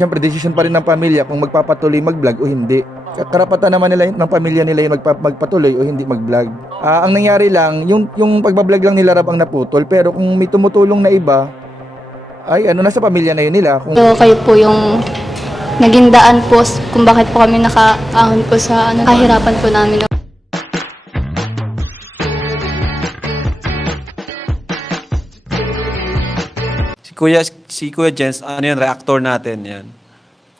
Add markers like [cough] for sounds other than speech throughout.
Siyempre, decision pa rin ng pamilya kung magpapatuloy mag-vlog o hindi. Ka- Karapatan naman nila ng pamilya nila yung magpa- magpatuloy o hindi mag-vlog. Ah, ang nangyari lang, yung, yung pagbablog lang nila Rab ang naputol. Pero kung may tumutulong na iba, ay ano, nasa pamilya na yun nila. Kung So, kayo po yung naging daan po kung bakit po kami nakaahon po sa ano, kahirapan po namin. Si Kuya, si Kuya Jens, ano yan, reactor natin yan.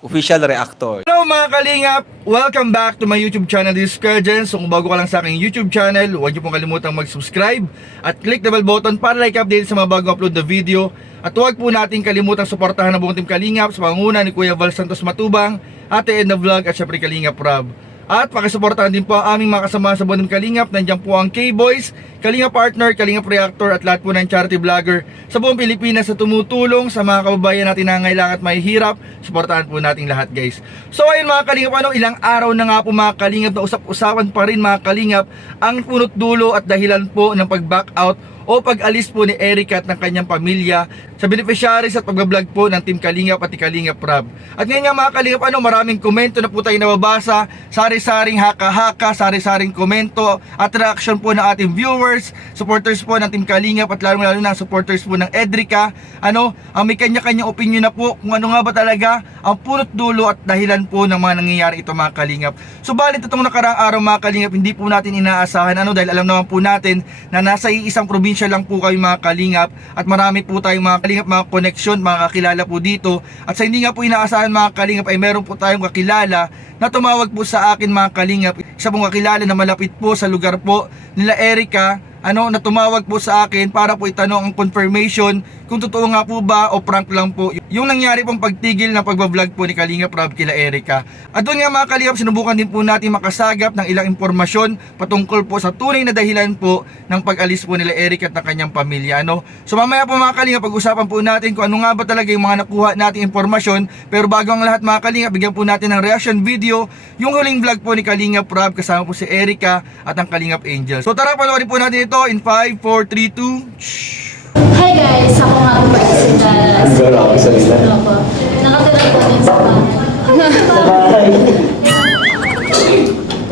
Official reactor. Hello mga kalingap! Welcome back to my YouTube channel, this is. So kung bago ka lang sa aking YouTube channel, huwag niyo pong kalimutang mag-subscribe at click the bell button para like update sa mga bagong upload na video. At huwag po natin kalimutang suportahan ang buong team Kalingap sa panguna ni Kuya Val Santos Matubang, Ate Edna Vlog at syempre Kalingap Rob. At pakisuportahan din po ang aming mga kasama sa Buong Kalingap. Nandiyan po ang K-Boys, Kalingap Partner, Kalingap Reactor at lahat po ng charity vlogger sa buong Pilipinas na tumutulong sa mga kababayan natin na ngailangan at mahihirap. Suportahan po natin lahat guys. So ayun mga Kalingap, ano, ilang araw na nga po mga Kalingap na usap-usapan pa rin mga Kalingap ang punot dulo at dahilan po ng pag-back out o pag-alis po ni Eric at ng kanyang pamilya sa beneficiaries at pag-vlog po ng Team Kalingap at Kalingap Rab. At ngayon nga mga Kalingap, ano, maraming komento na po tayo nababasa, sari-saring haka-haka, sari-saring komento at reaction po ng ating viewers, supporters po ng Team Kalingap at lalo-lalo na supporters po ng Edrica. Ano, ang may kanya-kanyang opinion na po kung ano nga ba talaga ang punot dulo at dahilan po ng mga nangyayari ito mga Kalingap. Subalit itong nakaraang araw mga Kalingap, hindi po natin inaasahan ano dahil alam naman po natin na nasa isang probinsya lang po kayo mga Kalingap. At marami po tayong mga Kalingap mga koneksyon, mga kakilala po dito. At sa hindi nga po inaasahan mga Kalingap ay meron po tayong kakilala na tumawag po sa akin mga Kalingap. Isa pong kakilala na malapit po sa lugar po nila Erica ano na tumawag po sa akin para po itanong ang confirmation kung totoo nga po ba o prank lang po yung nangyari pong pagtigil ng pagbablog po ni Kalinga Prab kila Erica. At doon nga mga Kalingap, sinubukan din po natin makasagap ng ilang impormasyon patungkol po sa tunay na dahilan po ng pag-alis po nila Eric at ng kanyang pamilya. Ano? So mamaya po mga Kalingap, pag-usapan po natin kung ano nga ba talaga yung mga nakuha nating impormasyon. Pero bago ang lahat mga Kalingap, bigyan po natin ng reaction video yung huling vlog po ni Kalinga Prab kasama po si Erica at ang Kalingap Angel. So tara, panoorin po natin ito in 5, 4, 3, 2, Hi guys! Ako nga po pala si Dallas. Grabe sa nila. Opo. Nakatira po din sa bahay.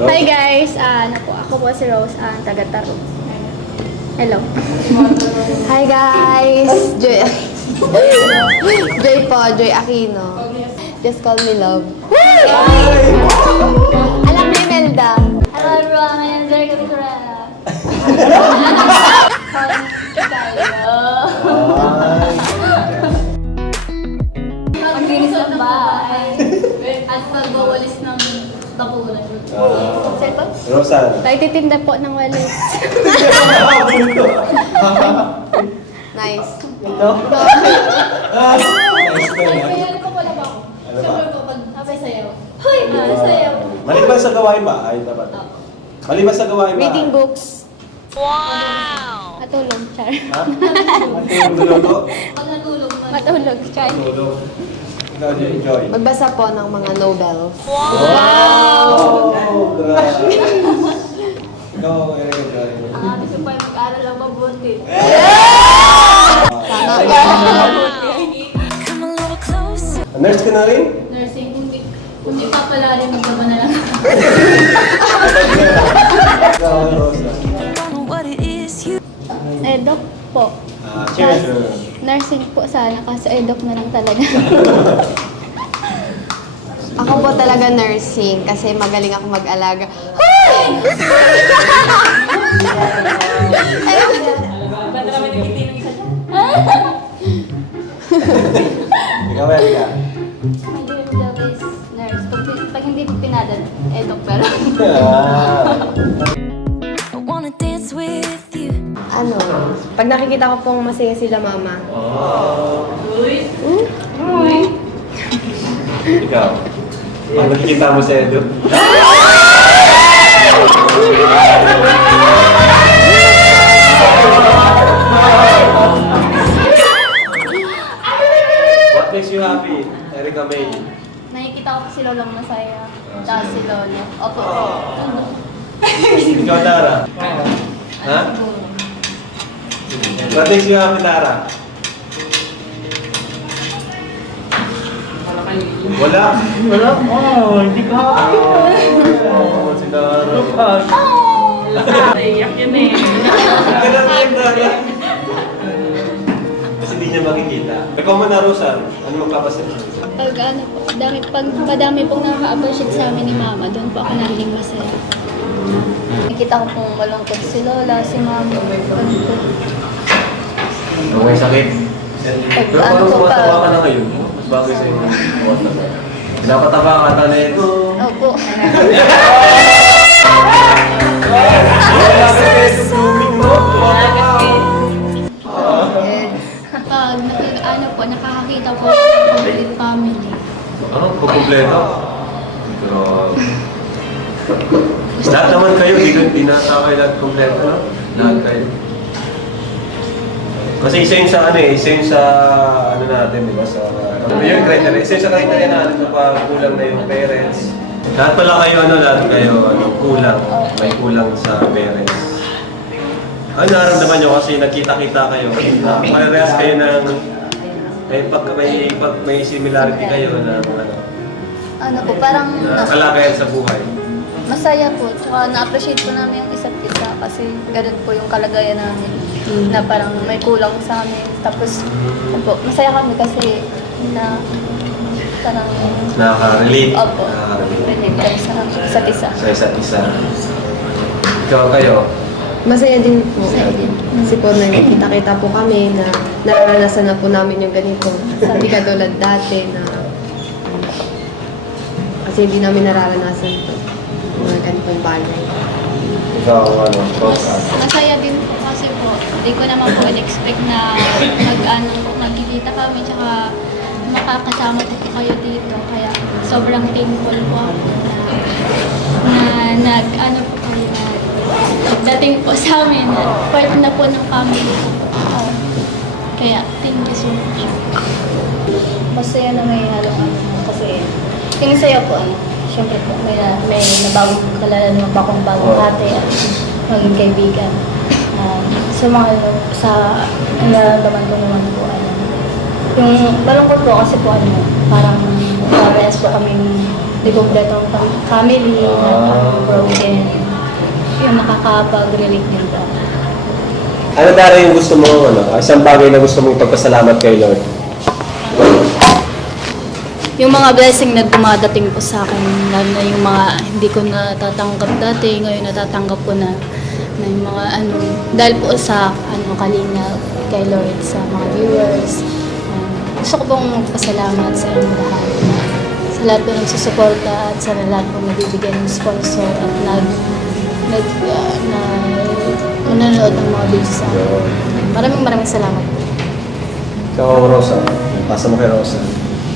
Hi guys! Ah, ano po, ako po si Rose, ah, taga Taro. Hello. Hi guys! Joy. [laughs] Joy po, Joy Aquino. Just call me love. Alam ni Melda. Hello everyone, my name is Erica [laughs] Vitorella. Ang linis ng bahay. At pagwawalis ng bakuran. Cellphone? Rosan. Nagtitinda po ng walis. Nice. Ay, kaya ko pala ba ako? Siyempre po, pag abay sayaw. Hoy, ah, sayaw. Maliban sa gawain ba? Ay, dapat. Maliban sa gawain ba? Reading books. Matulog, char. Ha? [laughs] Matulog. Pag natulog, matulog, char. Matulog. Ikaw, enjoy. Magbasa po ng mga novels. Wow! Grabe. Ikaw, Eric, enjoy. Ang ating supay mag-aral lang mabuti. Nurse ka na rin? Nursing, kundi, kundi pa pala rin magbaba na lang. [laughs] po. Ah, cheers. Nursing po sana, kaso edok na lang talaga. [laughs] Ako po talaga nursing kasi magaling ako mag-alaga. Ikaw, Erica. My dream job is nurse. Pag, pag hindi pinadan, edok pero. Ah. Pag nakikita ko pong masaya sila mama. Ikaw. Pag nakikita mo si Edo. What makes you happy, Erica May? Nakikita ko si Lolo masaya. Tapos si Lolo. Opo. Ikaw, Tara. Ha? You happy, Tara? Wala. Wala mo, hindi ka Oo, sinara. Naiyak yun eh. Kasi hindi niya makikita. Ikaw man na, Rosa. Ano magpapasin? Pag ano po, dami, pag madami pong nakaka-appreciate sa amin ni Mama, doon po ako naging masaya. Nakikita ko pong malungkot si Lola, si Mama. Ganun po. May sakit. Pero ano pa, tumatawa ka na ngayon. Mas bagay sa iyo. Pinapatawa ka na nito. opo. [laughs] Pag ano po, nakakakita po ng complete family. Ano? Pagkumpleto? Grabe. Lahat naman kayo, di, di nasa kayo lahat kumpleto, no? Lahat kayo. Kasi isa yun sa ano eh, isa yun sa ano natin, di ba? Sa, yung criteria, isa yun sa criteria na pag kulang na yung parents. Lahat pala kayo, ano, lahat kayo, ano, kulang. May kulang sa parents. Ano nararamdaman nyo kasi nagkita-kita kayo. Uh, parehas kayo ng may pag may pag may similarity kayo ng ano, Ano po, parang na na, kalagayan sa buhay. masaya po. Tsaka na-appreciate po namin yung isa't isa kasi ganun po yung kalagayan namin. Na parang may kulang sa amin. Tapos, ano po, masaya kami kasi na parang Nakaka-relate. Opo. Nakaka-relate. Kami sa isa't isa. Sa isa't isa. Ikaw kayo. Masaya din po. Masaya din. Kasi po nagkita-kita po kami na naranasan na po namin yung ganito. Hindi katulad dati na kasi hindi namin nararanasan po yung mga ganitong bagay. Ikaw, ano. Masaya din po po, hindi ko naman po in-expect na mag, ano, magkikita kami tsaka makakasama po po kayo dito. Kaya sobrang thankful po ako na, na nag, ano po kayo na dating po sa amin na part na po ng family ko po. Kaya thank you so much. Masaya na may halong ano kasi yung po ano, syempre po may, may nabagong kalala akong bagong Oo. ate at maging kaibigan. Um, sa mga ano, sa nararamdaman ko naman po ano, yung malungkot po kasi po ano, parang parehas po kaming di kompletong fam- family na parang broken. Yung nakakapag-relate din po. Ano dara yung gusto mo, ano, isang bagay na gusto mong ipagpasalamat kay Lord? Yung mga blessing na dumadating po sa akin, lalo na yung mga hindi ko natatanggap dati, ngayon natatanggap ko na, na yung mga ano, dahil po sa ano, kalina kay Lord, sa mga viewers. Um, gusto ko pong magpasalamat sa inyo lahat. na sa lahat po ng susuporta at sa lahat po nabibigyan ng sponsor at nag, nag, uh, na, nanonood ng mga videos sa akin. Maraming maraming salamat po. Ikaw, Rosa. Pasa mo kay Rosa.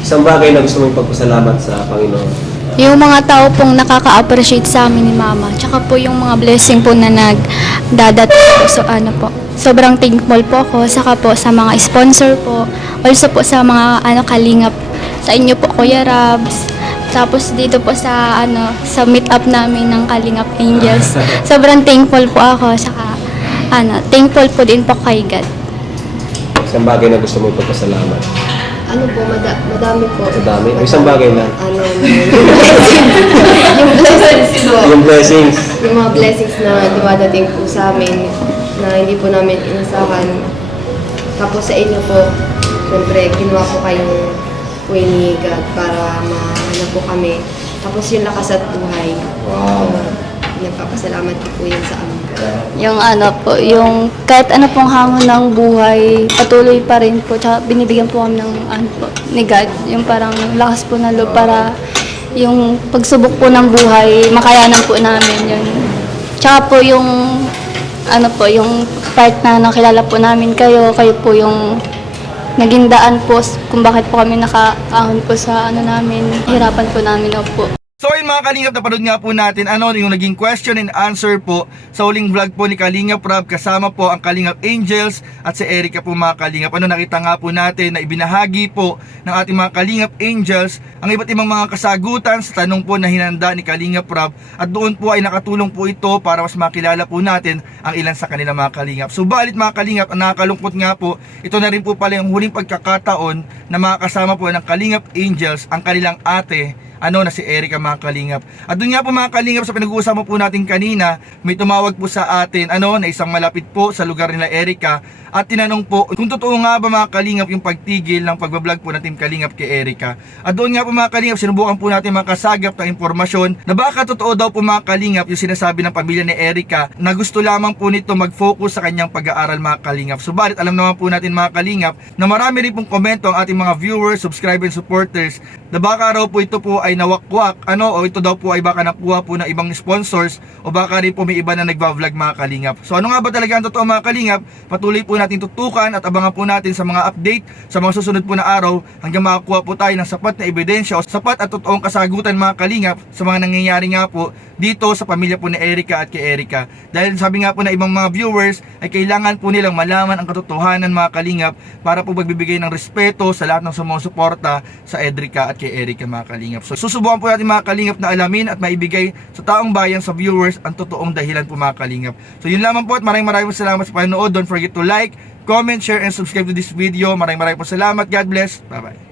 Isang bagay na gusto mong ipagpasalamat sa Panginoon. Yung mga tao pong nakaka-appreciate sa amin ni Mama, tsaka po yung mga blessing po na nagdadating po. So ano po, sobrang thankful po ako. Saka po sa mga sponsor po. Also po sa mga ano kalingap sa inyo po Kuya Rabs. Tapos dito po sa ano sa meet up namin ng Kalingap Angels. Sobrang thankful po ako. Saka ano, thankful po din po kay God. Isang bagay na gusto mong ipagpasalamat. Ano po, mada- madami po. Madami? O, isang bagay na? Ano, [laughs] yung blessings po. Yung blessings. Yung mga blessings na dumadating po sa amin na hindi po namin inasahan. Tapos sa inyo po, syempre, ginawa po kayong way ni God para mahanap po kami. Tapos yung lakas at buhay. Wow. So, nagpapasalamat po yan sa amin. Yung ano po, yung kahit ano pong hamon ng buhay, patuloy pa rin po. Tsaka binibigyan po kami ng ano po, ni God. Yung parang lakas po na loob para yung pagsubok po ng buhay, makayanan po namin yun. Tsaka po yung ano po, yung part na nakilala po namin kayo, kayo po yung naging daan po kung bakit po kami nakaahon po sa ano namin, hirapan po namin po. So ayun mga Kalingap, napanood nga po natin ano yung naging question and answer po sa huling vlog po ni Kalingap Rob kasama po ang Kalingap Angels at si Erica po mga Kalingap. Ano nakita nga po natin na ibinahagi po ng ating mga Kalingap Angels ang iba't ibang mga kasagutan sa tanong po na hinanda ni Kalingap Rob at doon po ay nakatulong po ito para mas makilala po natin ang ilan sa kanila mga Kalingap. Subalit mga Kalingap, ang nakakalungkot nga po, ito na rin po pala yung huling pagkakataon na makakasama po ng Kalingap Angels ang kanilang ate ano na si Erica mga kalingap. At doon nga po mga kalingap sa pinag-uusapan po natin kanina, may tumawag po sa atin ano na isang malapit po sa lugar nila Erica at tinanong po kung totoo nga ba mga kalingap yung pagtigil ng pagbablog po ng Team Kalingap kay Erica. At doon nga po mga kalingap, sinubukan po natin makasagap ng impormasyon na baka totoo daw po mga kalingap yung sinasabi ng pamilya ni Erica na gusto lamang po nito mag-focus sa kanyang pag-aaral mga kalingap. Subalit alam naman po natin mga kalingap na marami rin pong komento ang ating mga viewers, subscribers, supporters na baka raw po ito po ay nawakwak ano o ito daw po ay baka nakuha po ng ibang sponsors o baka rin po may iba na nagba-vlog mga kalingap. So ano nga ba talaga ang totoo mga kalingap? Patuloy po natin tutukan at abangan po natin sa mga update sa mga susunod po na araw hanggang makakuha po tayo ng sapat na ebidensya o sapat at totoong kasagutan mga kalingap sa mga nangyayari nga po dito sa pamilya po ni Erica at kay Erica. Dahil sabi nga po na ibang mga viewers ay kailangan po nilang malaman ang katotohanan mga kalingap para po magbibigay ng respeto sa lahat ng sumusuporta sa Edrica at kay Erica mga kalingap. So susubukan po natin mga kalingap na alamin at maibigay sa taong bayan sa viewers ang totoong dahilan po mga kalingap. So yun lamang po at maraming maraming salamat sa panonood. Don't forget to like, comment, share, and subscribe to this video. Maraming maraming po salamat. God bless. Bye-bye.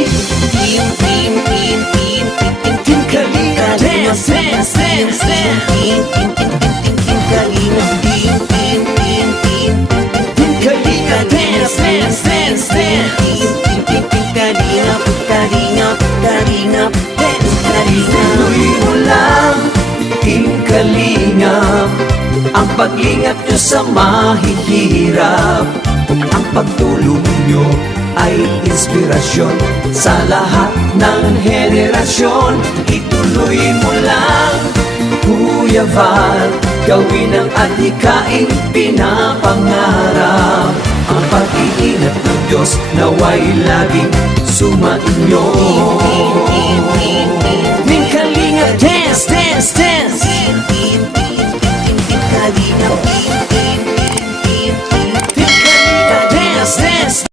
Dance, dance, dance Team, team, team, team, team, team Kalingap Team, team, team, team, team Kalingap Dance, dance, dance, dance Team, team, team, team Kalingap, Kalingap, Kalingap Dance, Kalingap Tuloy mo lang, Team Kalingap Ang paglingap nyo sa mahihirap Ang pagtulong nyo ay inspirasyon sa lahat ng henerasyon. Ituloy mo lang, Kuya Val, gawin ang adhikain pinapangarap. Ang pag-iingat ng Diyos naway laging sumainyo. Ning Kalinga, dance, dance, dance! Kalinga, dance, dance!